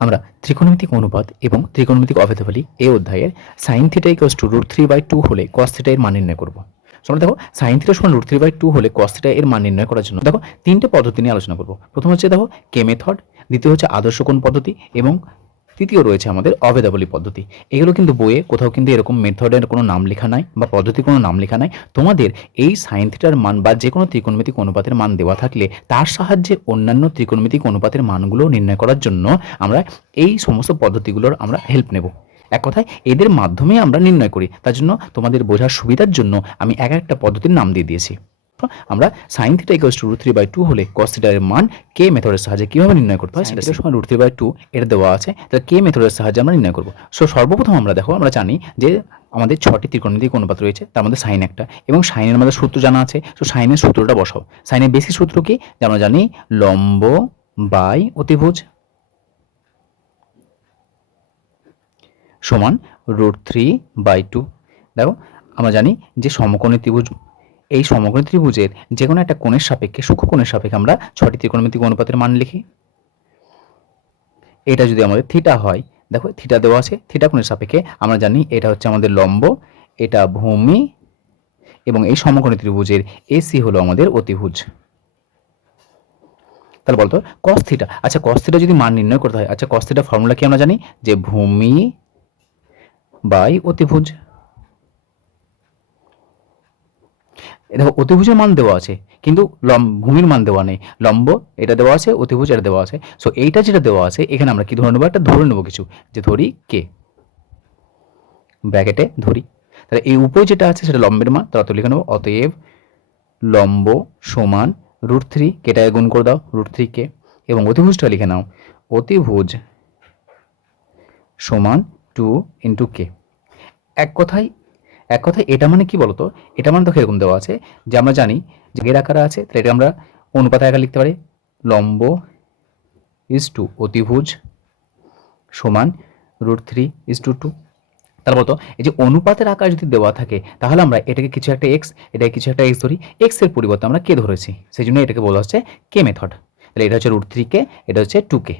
আমরা ত্রিকোণমিতিক অনুপাত এবং ত্রিকোণমিতিক অভেদাবলী এই অধ্যায়ের sine theta equals to root three by two হলে কস থিটা এর মান নির্ণয় করব। So, দেখো সাইন থিটা সমান রুট থ্রি বাই টু হলে কস থিটা এর মান নির্ণয় করার জন্য দেখো তিনটে পদ্ধতি নিয়ে আলোচনা করব। প্রথম হচ্ছে দেখো কে মেথড দ্বিতীয় হচ্ছে আদর্শ কোন পদ্ধতি এবং তৃতীয় রয়েছে আমাদের অভেদাবলী পদ্ধতি। এগুলো কিন্তু বইয়ে কোথাও কিন্তু এরকম মেথডের কোনো নাম লেখা নাই বা পদ্ধতি কোনো নাম লেখা নাই। তোমাদের এই সাইন থিটার মান বা যে কোনো ত্রিকোণমিতিক অনুপাতের মান দেওয়া থাকলে তার সাহায্যে অন্যান্য ত্রিকোণমিতিক অনুপাতের মানগুলো নির্ণয় করার জন্য আমরা এই সমস্ত পদ্ধতিগুলোর আমরা হেল্প নেব। এক কথায়, এদের মাধ্যমে আমরা নির্ণয় করি। তার জন্য তোমাদের বোঝার সুবিধার জন্য আমি এক একটা পদ্ধতির নাম দিয়ে দিয়েছি। আমরা sine theta equals to root three by two হলে কস থিটার মান কে মেথডের সাহায্যে কীভাবে নির্ণয় করতে হয়? সেটা সময় রুট থ্রি বাই টু এটা দেওয়া আছে তাহলে কে মেথডের সাহায্যে আমরা নির্ণয় করব। সো সর্বপ্রথম আমরা দেখো আমরা জানি যে আমাদের ছটি ত্রিকোণমিতিক অনুপাত রয়েছে তার মধ্যে সাইন একটা এবং সাইনের আমাদের সূত্র জানা আছে। সো সাইনের সূত্রটা বসাও। সাইনের বেসিক সূত্র কি? যে আমরা জানি লম্ব বাই অতিভুজ সমান রুট থ্রি বাই টু দেখো আমরা জানি যে সমকোণী ত্রিভুজ এই সমকোণী ত্রিভুজের যে কোনো একটা কোণের সাপেক্ষে, সূক্ষ্ম কোণের সাপেক্ষে আমরা ছটি ত্রিকোণমিতিক অনুপাতের মান লিখি। এটা যদি আমাদের থিটা হয়, দেখো থিটা দেওয়া আছে থিটা কোণের সাপেক্ষে আমরা জানি এটা হচ্ছে আমাদের লম্ব, এটা ভূমি, এবং এই সমকোণী ত্রিভুজের এসি হলো আমাদের অতিভুজ। তাহলে বলতো কস থিটা আচ্ছা কস থিটা যদি মান নির্ণয় করতে হয় আচ্ছা কস থিটা ফর্মুলা কি আমরা জানি? যে ভূমি বাই অতিভুজ। দেখো, অতিভুজের মান দেওয়া আছে, কিন্তু লম ভূমির মান দেওয়া নেই। লম্ব, এটা দেওয়া আছে, অতিভুজ, এটা দেওয়া আছে। সো এইটা যেটা দেওয়া আছে, এখানে আমরা কি ধরে নেব? একটা ধরে নেব কিছু, যে ধরি কে ব্র্যাকেটে ধরি। তাহলে এই উপরে যেটা আছে, সেটা লম্বের মান তারা তো লিখে নেব, অতএব লম্ব সমান রুট থ্রি কেটায় গুণ করে দাও রুট থ্রি কে এবং অতিভুজটা লিখে নাও, অতিভুজ সমান টু ইন্টু কে এক কথায় এক কথায় এটা মানে কি বলতো? এটা মানে দেখো এরকম দেওয়া আছে যে আমরা জানি যে এর আকারে আছে, তাহলে এটা আমরা অনুপাত আকার লিখতে পারি। লম্ব ইজ টু অতিভুজ সমান root three is to two তাহলে বলতো, এই যে অনুপাতের আকার যদি দেওয়া থাকে, তাহলে আমরা এটাকে কিছু একটা এক্স এটাকে কিছু একটা এক্স ধরি। এক্সের পরিবর্তে আমরা কে ধরেছি। সেই জন্য এটাকে বলা হচ্ছে কে মেথড তাহলে এটা হচ্ছে রুট থ্রি কে এটা হচ্ছে টু কে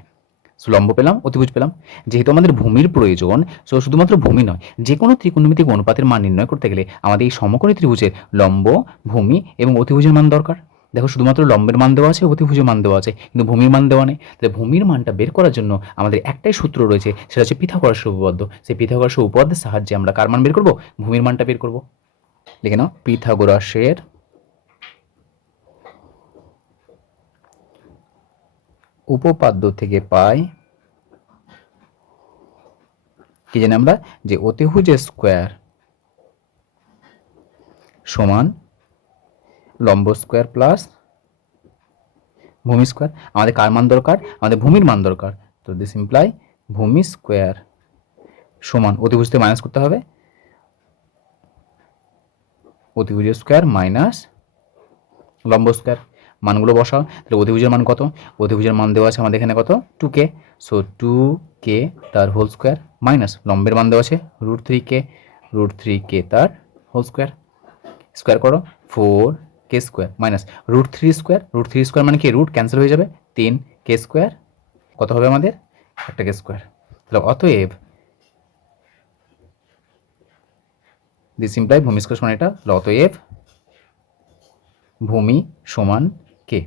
লম্ব পেলাম, অতিভুজ পেলাম। যেহেতু আমাদের ভূমির প্রয়োজন সো শুধুমাত্র ভূমি নয় যে কোনো ত্রিকোণমিতিক অনুপাতের মান নির্ণয় করতে গেলে আমাদের এই সমকোণী ত্রিভুজের লম্ব, ভূমি এবং অতিভুজের মান দরকার। দেখো, শুধুমাত্র লম্বের মান দেওয়া আছে, অতিভুজের মান দেওয়া আছে, কিন্তু ভূমির মান দেওয়া নেই। তাহলে ভূমির মানটা বের করার জন্য আমাদের একটাই সূত্র রয়েছে, সেটা হচ্ছে পিথাগোরাস উপপাদ্য। সেই পিথাগোরাস উপপাদ্যের সাহায্যে আমরা কার মান বের করব? ভূমির মানটা বের করব। লিখে নাও, পিথাগোরাসের উপপাদ্য থেকে পাই কি জানি আমরা? যে অতিভুজ স্কোয়ার সমান লম্ব স্কোয়ার প্লাস ভূমি স্কোয়ার আমাদের কার মান দরকার? আমাদের ভূমির মান দরকার। তো দিস ইমপ্লাই ভূমি স্কোয়ার সমান অতিভুজ থেকে মাইনাস করতে হবে। অতিভুজ স্কোয়ার মাইনাস লম্ব স্কোয়ার মানগুলো বসাও। তাহলে অধিভুজের মান কত? অধিভুজের মান দেওয়া আছে আমাদের এখানে কত? টু কে সো টু কে তার হোল স্কোয়ার মাইনাস লম্বের মান দেওয়া আছে রুট থ্রি কে রুট থ্রি কে তার হোল স্কোয়ার স্কোয়ার করো। ফোর কে square minus root three square root three square মানে কি? রুট ক্যান্সেল হয়ে যাবে। তিন কে স্কোয়ার কত হবে আমাদের? একটা কে স্কোয়ার তাহলে অতএব দিস ইমপ্লাই ভূমি স্কোয়ার সমান এটা অতএব ভূমি সমান কে?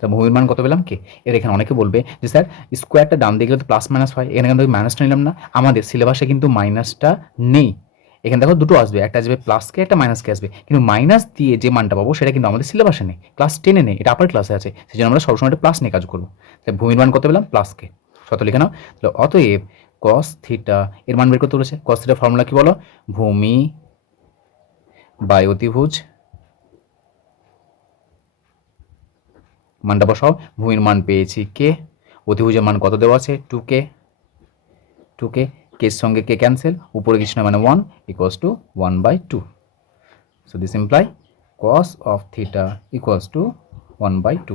তা ভূমির মান কত পেলাম? কে? এর এখানে অনেকে বলবে যে, স্যার স্কোয়ারটা ডান দিকে তো প্লাস মাইনাস হয়, এখানে কিন্তু মাইনাসটা নিলাম না। আমাদের সিলেবাসে কিন্তু মাইনাসটা নেই। এখানে দেখো দুটো আসবে, একটা আসবে প্লাস কে, একটা মাইনাস কে আসবে। কিন্তু মাইনাস দিয়ে যে মানটা পাবো, সেটা কিন্তু আমাদের সিলেবাসে নেই। ক্লাস টেনে নেই, এটা আপার ক্লাসে আছে সেই জন্য আমরা সবসময় একটা প্লাস নিয়ে কাজ করব। তাই ভূমির মান কত পেলাম? প্লাস কে। শত লিখে নাও। তাহলে অতএব কস থিটা এর মান বের করতে বলেছে। কস থিটা ফর্মুলা কি বলো? ভূমি বাই অতিভুজ মানটা বসাও। ভূমির মান পেয়েছি কে? অতিভুজের মান কত দেওয়া আছে? টু কে টু কে কের সঙ্গে কে ক্যান্সেল উপরে কিছু না মানে one equals to one by two so this imply cos of theta equals to one by two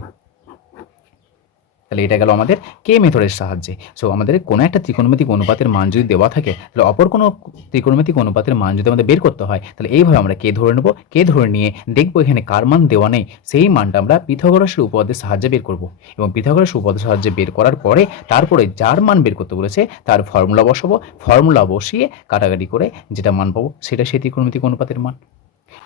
তাহলে এটা গেল আমাদের কে মেথডের সাহায্যে। সো আমাদের কোনো একটা ত্রিকোণমিতিক অনুপাতের মান যদি দেওয়া থাকে, তাহলে অপর কোনো ত্রিকোণমিতিক অনুপাতের মান যদি আমাদের বের করতে হয়, তাহলে এইভাবে আমরা কে ধরে নেব। কে ধরে নিয়ে দেখব এখানে কার মান দেওয়া নেই। সেই মানটা আমরা পিথাগোরাসের উপপাদ্যের সাহায্যে বের করব। এবং পিথাগোরাসের উপপাদ্যের সাহায্যে বের করার পরে তারপরে যার মান বের করতে বলেছে, তার ফর্মুলা বসাবো। ফর্মুলা বসিয়ে কাটাকাটি করে যেটা মান পাবো, সেটা সেই ত্রিকোণমিতিক অনুপাতের মান।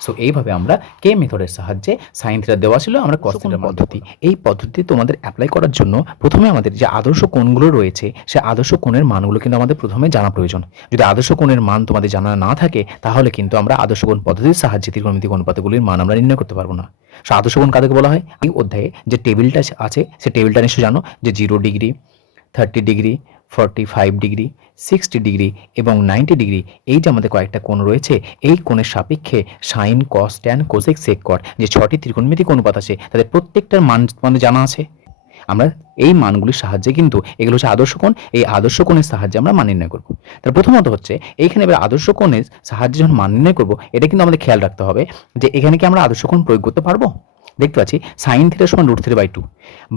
সো এইভাবে আমরা কে মেথডের সাহায্যে সাইন থিটা দেওয়া ছিল আমরা কস থিটার পদ্ধতি। এই পদ্ধতি তোমাদের অ্যাপ্লাই করার জন্য প্রথমে আমাদের যে আদর্শ কোণগুলো রয়েছে সে আদর্শ কোণের মানগুলো কিন্তু আমাদের প্রথমে জানা প্রয়োজন। যদি আদর্শ কোণের মান তোমাদের জানা না থাকে তাহলে কিন্তু আমরা আদর্শ কোণ পদ্ধতির সাহায্যে ত্রিকোণমিতিক অনুপাতগুলির মান আমরা নির্ণয় করতে পারব না। সো আদর্শ কোণ কাদেরকে বলা হয়? এই অধ্যায়ে যে টেবিলটা আছে সে টেবিলটা নিশ্চয় জানো যে zero degree thirty degree forty five degree sixty degree এবং নাইনটি ডিগ্রি এই যে আমাদের কয়েকটা কোণ রয়েছে, এই কোণের সাপেক্ষে sine cos tan cosec sec cot যে ছটি ত্রিকোণমিতিক অনুপাত আছে, তাদের প্রত্যেকটার মান আমাদের জানা আছে। আমরা এই মানগুলির সাহায্যে কিন্তু এগুলো হচ্ছে আদর্শ কোণ, এই আদর্শ কোণের সাহায্যে আমরা মান নির্ণয় করব। তার প্রথমত হচ্ছে, এইখানে এবার আদর্শ কোণের সাহায্যে যখন মান নির্ণয় করব, এটা কিন্তু আমাদের খেয়াল রাখতে হবে যে এখানে কি আমরা আদর্শ কোণ প্রয়োগ করতে পারব? দেখতে পাচ্ছি সাইন থিটা সমান রুট থ্রি বাই টু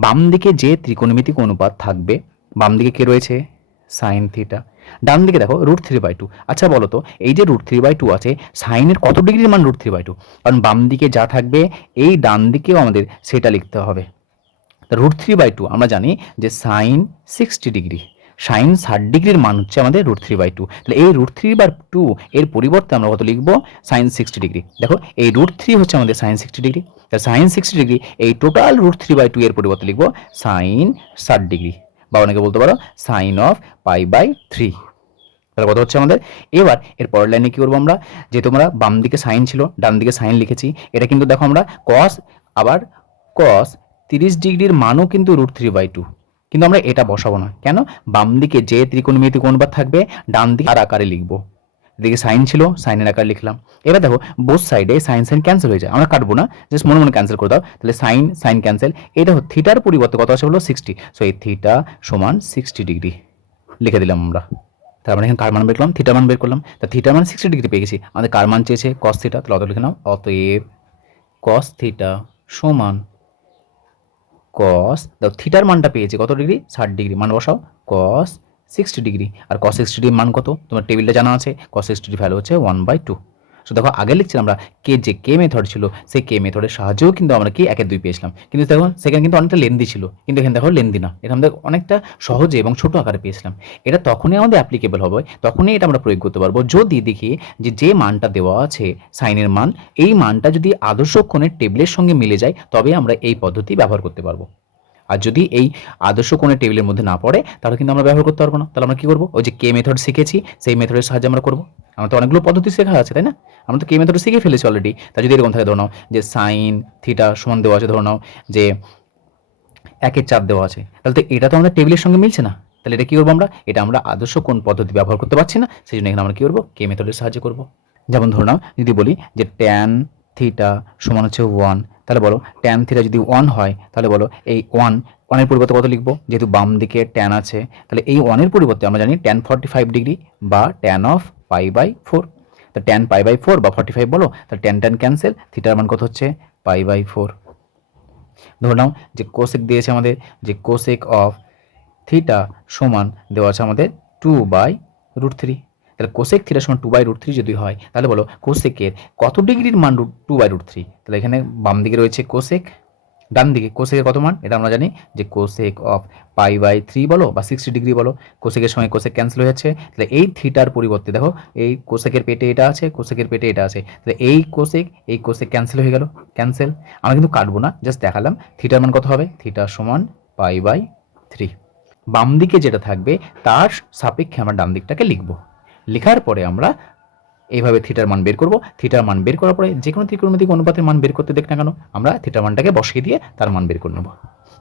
বাম দিকে যে ত্রিকোণমিতিক অনুপাত থাকবে বাম দিকে কে রয়েছে? সাইন থিটা ডান দিকে দেখো রুট থ্রি বাই টু আচ্ছা বলো তো, এই যে রুট থ্রি বাই টু আছে সাইনের কত ডিগ্রির মান রুট থ্রি বাই টু কারণ বাম দিকে যা থাকবে, এই ডান দিকেও আমাদের সেটা লিখতে হবে। রুট থ্রি বাই টু আমরা জানি যে সাইন সিক্সটি ডিগ্রি সাইন ষাট ডিগ্রির মান হচ্ছে আমাদের রুট থ্রি বাই টু তাহলে এই রুট থ্রি বাই টু এর পরিবর্তে আমরা কত লিখব? সাইন সিক্সটি ডিগ্রি দেখো, এই রুট থ্রি হচ্ছে আমাদের সাইন সিক্সটি ডিগ্রি তাহলে সাইন সিক্সটি ডিগ্রি এই total root three by two এর পরিবর্তে লিখব সাইন ষাট ডিগ্রি বা অনেকে বলতে পারো sine of pi by three তাহলে কথা হচ্ছে আমাদের? এবার এর পরের লাইনে কী করব আমরা? যে তোমরা বাম দিকে সাইন ছিল, ডান দিকে সাইন লিখেছি, এটা কিন্তু দেখো আমরা কস আবার কস তিরিশ ডিগ্রির মানও কিন্তু রুট থ্রি বাই টু কিন্তু আমরা এটা বসাবো না। কেন? বাম দিকে যে ত্রিকোণমিতি কোনবার থাকবে, ডান দিকে আর আকারে লিখব। এদিকে সাইন ছিল, সাইনের আকার লিখলাম। এবার দেখো বোথ সাইডে সাইন সাইন ক্যান্সেল হয়ে যায় আমরা কাটবো না জাস্ট মনে মনে ক্যান্সেল করে দাও। তাহলে সাইন সাইন ক্যান্সেল এই দেখো থিটার পরিবর্তে কত আছে হলো সিক্সটি সো এই থিটা সমান সিক্সটি ডিগ্রি লিখে দিলাম আমরা। তার মানে এখানে কার মান বের করলাম? থিটা মান বের করলাম। তা থিটা মান সিক্সটি ডিগ্রি পেয়ে গেছি। আমাদের কার মান চেয়েছে? কস থিটা তাহলে অত লিখে নাও। অতএব কস থিটা সমান কস দেখো থিটার মানটা পেয়েছে কত ডিগ্রি ষাট ডিগ্রি মান বসাও। কস সিক্সটি ডিগ্রি আর কস সিক্সটি মান কত? তোমার টেবিলটা জানা আছে কস সিক্সটি ভ্যালু হচ্ছে ওয়ান বাই টু সো দেখো, আগে লিখছিলাম আমরা কে যে কে মেথড ছিল, সেই কে মেথডের সাহায্যেও কিন্তু আমরা কি একের দুই পেয়েছিলাম। কিন্তু দেখো, সেখানে কিন্তু অনেকটা লেন্দি ছিল। কিন্তু এখানে দেখো লেন্দি না। এটা আমাদের অনেকটা সহজে এবং ছোট আকারে পেয়েছিলাম। এটা তখনই আমাদের অ্যাপ্লিকেবল হবে, তখনই এটা আমরা প্রয়োগ করতে পারব। যদি দেখি যে যে মানটা দেওয়া আছে সাইনের মান, এই মানটা যদি আদর্শ কোণের টেবিলের সঙ্গে মিলে যায়, তবে আমরা এই পদ্ধতি ব্যবহার করতে পারব। আর যদি এই আদর্শ কোণের টেবিলের মধ্যে না পড়ে, তাহলে কিন্তু আমরা ব্যবহার করতে পারব না। তাহলে আমরা কী করব? ওই যে কে মেথড শিখেছি, সেই মেথডের সাহায্যে আমরা করব। আমরা তো অনেকগুলো পদ্ধতি শেখা আছে, তাই না? আমরা তো কে মেথড শিখে ফেলেছি অলরেডি তা যদি এরকম থাকে, ধরে নাও যে সাইন থিটা সমান দেওয়া আছে, ধরে নাও যে একের চাপ দেওয়া আছে, তাহলে তো এটা তো আমাদের টেবিলের সঙ্গে মিলছে না। তাহলে এটা কী করব আমরা? এটা আমরা আদর্শ কোন পদ্ধতি ব্যবহার করতে পারছি না। সেই জন্য এখানে আমরা কী করব? কে মেথডের সাহায্যে করব। যেমন ধরে নাও, যদি বলি যে ট্যান থিটা সমান হচ্ছে ওয়ান তাহলে বলো ট্যান থিটা যদি ওয়ান হয়, তাহলে বলো এই ওয়ান ওয়ানের পরিবর্তে কত লিখব? যেহেতু বাম দিকে ট্যান আছে, তাহলে এই ওয়ানের পরিবর্তে আমরা জানি ট্যান ফর্টি ফাইভ ডিগ্রি বা tan of pi by four তো ট্যান পাই বাই ফোর বা ফর্টি ফাইভ বলো, তাহলে ট্যান ট্যান ক্যান্সেল থিটার মান কত হচ্ছে? পাই বাই ফোর ধরে নাও যে কোসেক দিয়েছে আমাদের, যে কোসেক অফ থিটা সমান দেওয়া আছে আমাদের টু বাই রুট থ্রি তাহলে কোসেক থিটা সমান টু বাই রুট থ্রি যদি হয়, তাহলে বলো কোসেকের কত ডিগ্রির মান root two by root three তাহলে এখানে বাম দিকে রয়েছে কোসেক ডান দিকে কোসেকের কত মান? এটা আমরা জানি যে cosec of pi by three বলো বা সিক্সটি ডিগ্রি বলো কোসেকের সময় কোসেক ক্যান্সেল হয়ে যাচ্ছে। তাহলে এই থিটার পরিবর্তে দেখো, এই কোসেকের পেটে এটা আছে কোসেকের পেটে এটা আছে। তাহলে এই কোসেক এই কোসেক ক্যান্সেল হয়ে গেল ক্যান্সেল আমরা কিন্তু কাটবো না জাস্ট দেখালাম থিটার মান কত হবে? থিটা সমান পাই বাই থ্রি বাম দিকে যেটা থাকবে, তার সাপেক্ষে আমরা ডান দিকটাকে লিখব। লেখার পরে আমরা এইভাবে থিটার মান বের করব। থিটার মান বের করার পরে যে কোনো ত্রিকোণমিতিক অনুপাতের মান বের করতে দেখ না কেন, আমরা থিটার মানটাকে বসিয়ে দিয়ে তার মান বের করে নেব।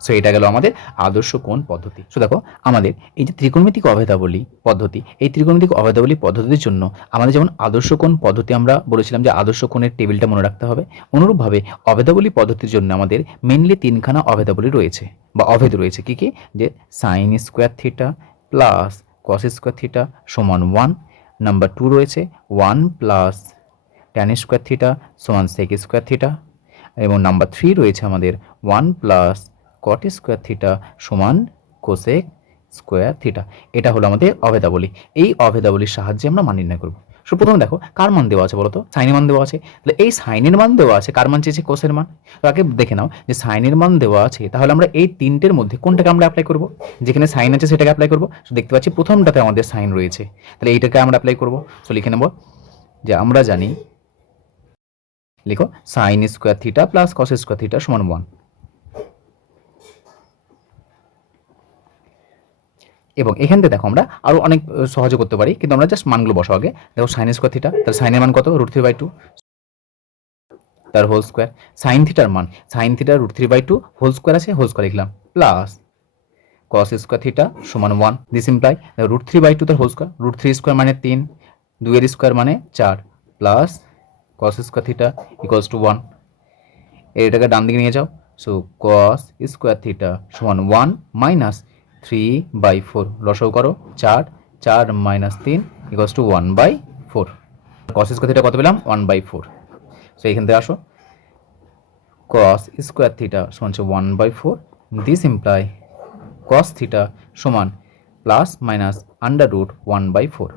সো এটা গেল আমাদের আদর্শ কোণ পদ্ধতি। সো দেখো, আমাদের এই যে ত্রিকোণমিতিক অভেদাবলী পদ্ধতি, এই ত্রিকোণমিতিক অভেদাবলী পদ্ধতির জন্য আমাদের যেমন আদর্শ কোণ পদ্ধতি আমরা বলেছিলাম যে আদর্শ কোণের টেবিলটা মনে রাখতে হবে, অনুরূপভাবে অভেদাবলী পদ্ধতির জন্য আমাদের মেনলি তিনখানা অভেদাবলী রয়েছে বা অভেদ রয়েছে। কি কি? যে sine square theta plus cos square theta সমান ওয়ান নাম্বার টু রয়েছে one plus tan square theta সমান সেক স্কোয়ার থিটা এবং নাম্বার থ্রি রয়েছে আমাদের one plus cot square theta সমান কোসেক স্কোয়ার থিটা এটা হলো আমাদের অভেদাবলী। এই অভেদাবলীর সাহায্যে আমরা মান নির্ণয় করব। সো প্রথমে দেখো, কার মান দেওয়া আছে বলো তো সাইনের মান দেওয়া আছে। তাহলে এই সাইনের মান দেওয়া আছে, কার মান চেয়েছে? কোষের মান। তো আগে দেখে নাও যে সাইনের মান দেওয়া আছে, তাহলে আমরা এই তিনটের মধ্যে কোনটাকে আমরা অ্যাপ্লাই করব? যেখানে সাইন আছে সেটাকে অ্যাপ্লাই করব। দেখতে পাচ্ছি প্রথমটাতে আমাদের সাইন রয়েছে। তাহলে এইটাকে আমরা অ্যাপ্লাই করব। সো লিখে নেব যে আমরা জানি, লিখো, sine square theta plus cos square theta সমান ওয়ান এবং এখান থেকে দেখো আমরা আরও অনেক সহজে করতে পারি। কিন্তু আমরা জাস্ট মানগুলো বসাও আগে। দেখো সাইন স্কোয়ার থিটা তার সাইনের মান কত? রুট থ্রি বাই টু তার হোল স্কোয়ার সাইন থিটার মান। Sine theta root three by two whole square আছে হোল স্কোয়ার লিখলাম। প্লাস কস স্কোয়ার থিটা সমান one this imply root three by two তার whole square root three square মানে তিন। দুইয়ের স্কোয়ার মানে চার। Plus cos square theta equals to one এটাকে ডান দিকে নিয়ে যাও। সো কস স্কোয়ার থিটা সমান one minus three by four লসাও করো, চার চার মাইনাস তিন equals to one by four cos square theta কত পেলাম? ওয়ান বাই ফোর সো এখান থেকে আসো। কস স্কোয়ার থিটা সমান হচ্ছে one by four this imply cos theta সমান plus minus under root one by four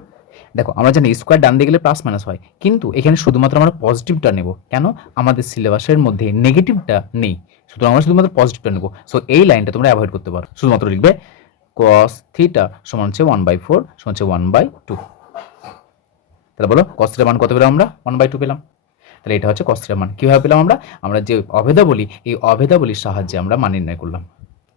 দেখো, আমরা জানি স্কোয়ার ডান দিয়ে গেলে প্লাস মাইনাস হয়, কিন্তু এখানে শুধুমাত্র আমরা পজিটিভটা নেব। কেন? আমাদের সিলেবাসের মধ্যে নেগেটিভটা নেই। সুতরাং আমরা শুধুমাত্র পজিটিভটা নেব। সো এই লাইনটা তোমরা অ্যাভয়েড করতে পারো। শুধুমাত্র লিখবে কস থিটা সমান হচ্ছে ওয়ান বাই ফোর সমান হচ্ছে ওয়ান বাই টু তাহলে বলো কস থিটার মান কত পেলাম আমরা? ওয়ান বাই টু পেলাম। তাহলে এটা হচ্ছে কস থিটার মান। কীভাবে পেলাম আমরা? আমরা যে অভেদা বলি এই অভেদাবলীর সাহায্যে আমরা মান নির্ণয় করলাম।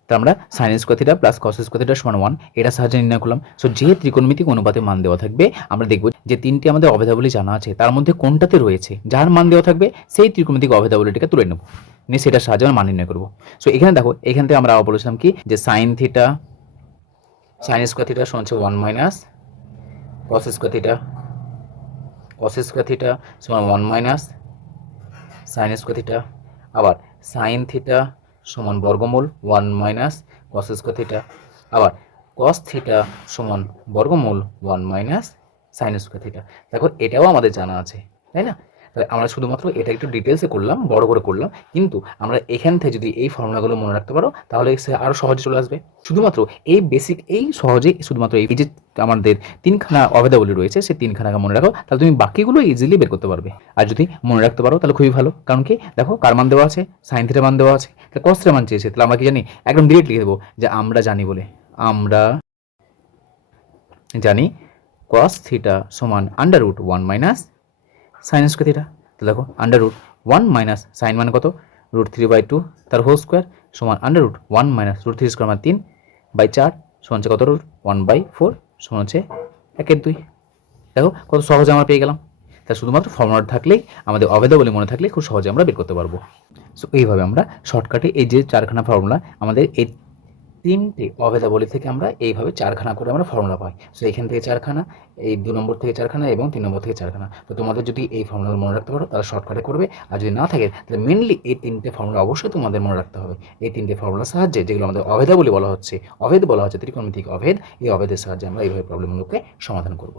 তো আমরা sine square theta plus cos square theta সমান ওয়ান এটা সাহায্যে নির্ণয় করলাম। সো যে ত্রিকোণমিতিক অনুপাতে মান দেওয়া থাকবে, আমরা দেখব যে তিনটি আমাদের অভেদাবলী জানা আছে, তার মধ্যে কোনটাতে রয়েছে, যার মান দেওয়া থাকবে, সেই ত্রিকোণমিতিক অভেদাবলীটাকে তুলে নেব। নিয়ে সেটার সাহায্যে আমরা মান নির্ণয় করব। সো এখানে দেখো, এখান থেকে আমরা বলেছিলাম কি? যে sine theta sine square theta সমান হচ্ছে one minus cos square theta cos square theta সমান one minus sine square theta আবার সাইন থিটা সমান বর্গমূল one minus cos square theta আবার কস থিটা সমান বর্গমূল one minus sine square theta দেখো, এটাও আমাদের জানা আছে, তাই না? তাহলে আমরা শুধুমাত্র এটা একটু ডিটেলসে করলাম, বড় করে করলাম। কিন্তু আমরা এখান থেকে যদি এই ফর্মুলাগুলো মনে রাখতে পারো, তাহলে সে আরও সহজে চলে আসবে। শুধুমাত্র এই বেসিক এই সহজে শুধুমাত্র এই যে আমাদের তিনখানা অভেদাবলী রয়েছে, সেই তিনখানাকে মনে রাখো, তাহলে তুমি বাকিগুলো ইজিলি বের করতে পারবে। আর যদি মনে রাখতে পারো, তাহলে খুবই ভালো। কারণ কি? দেখো, কার মান দেওয়া আছে? সাইন থিটা মান দেওয়া আছে। তাহলে কস থিটা মান চেয়েছে। তাহলে আমরা কি জানি? একদম ডিরেক্ট লিখে দেবো যে আমরা জানি বলে। আমরা জানি কস থিটা সমান under root one minus sine square theta তাহলে দেখো under root one minus sine মানে কত? রুট থ্রি বাই টু তার হোল স্কোয়ার সমান under root one minus root three square মানে তিন বাই চার সমান হচ্ছে কত? রুট ওয়ান বাই ফোর সমান হচ্ছে একের দুই। দেখো, কত সহজে আমরা পেয়ে গেলাম। তা শুধুমাত্র ফর্মুলা থাকলেই, আমাদের অবেদা বলে মনে থাকলে খুব সহজে আমরা বের করতে পারব। সো এইভাবে আমরা শর্টকাটে এই যে চারখানা ফর্মুলা আমাদের এই তিনটে অভেদাবলী থেকে আমরা এইভাবে চারখানা করে আমরা ফর্মুলা পাই। সো এখান থেকে চারখানা, এই দু নম্বর থেকে চারখানা এবং তিন নম্বর থেকে চারখানা। তো তোমাদের যদি এই ফর্মুলা মনে রাখতে পারো, তাহলে শর্টকাটে করবে। আর যদি না থাকে, তাহলে মেনলি এই তিনটে ফর্মুলা অবশ্যই তোমাদের মনে রাখতে হবে। এই তিনটে ফর্মুলার সাহায্যে যেগুলো আমাদের অভেদাবলী বলা হচ্ছে, অভেদ বলা হচ্ছে, ত্রিকোণমিতিক অভেদ, এই অভেদের সাহায্যে আমরা এইভাবে প্রবলেমগুলোকে সমাধান করব।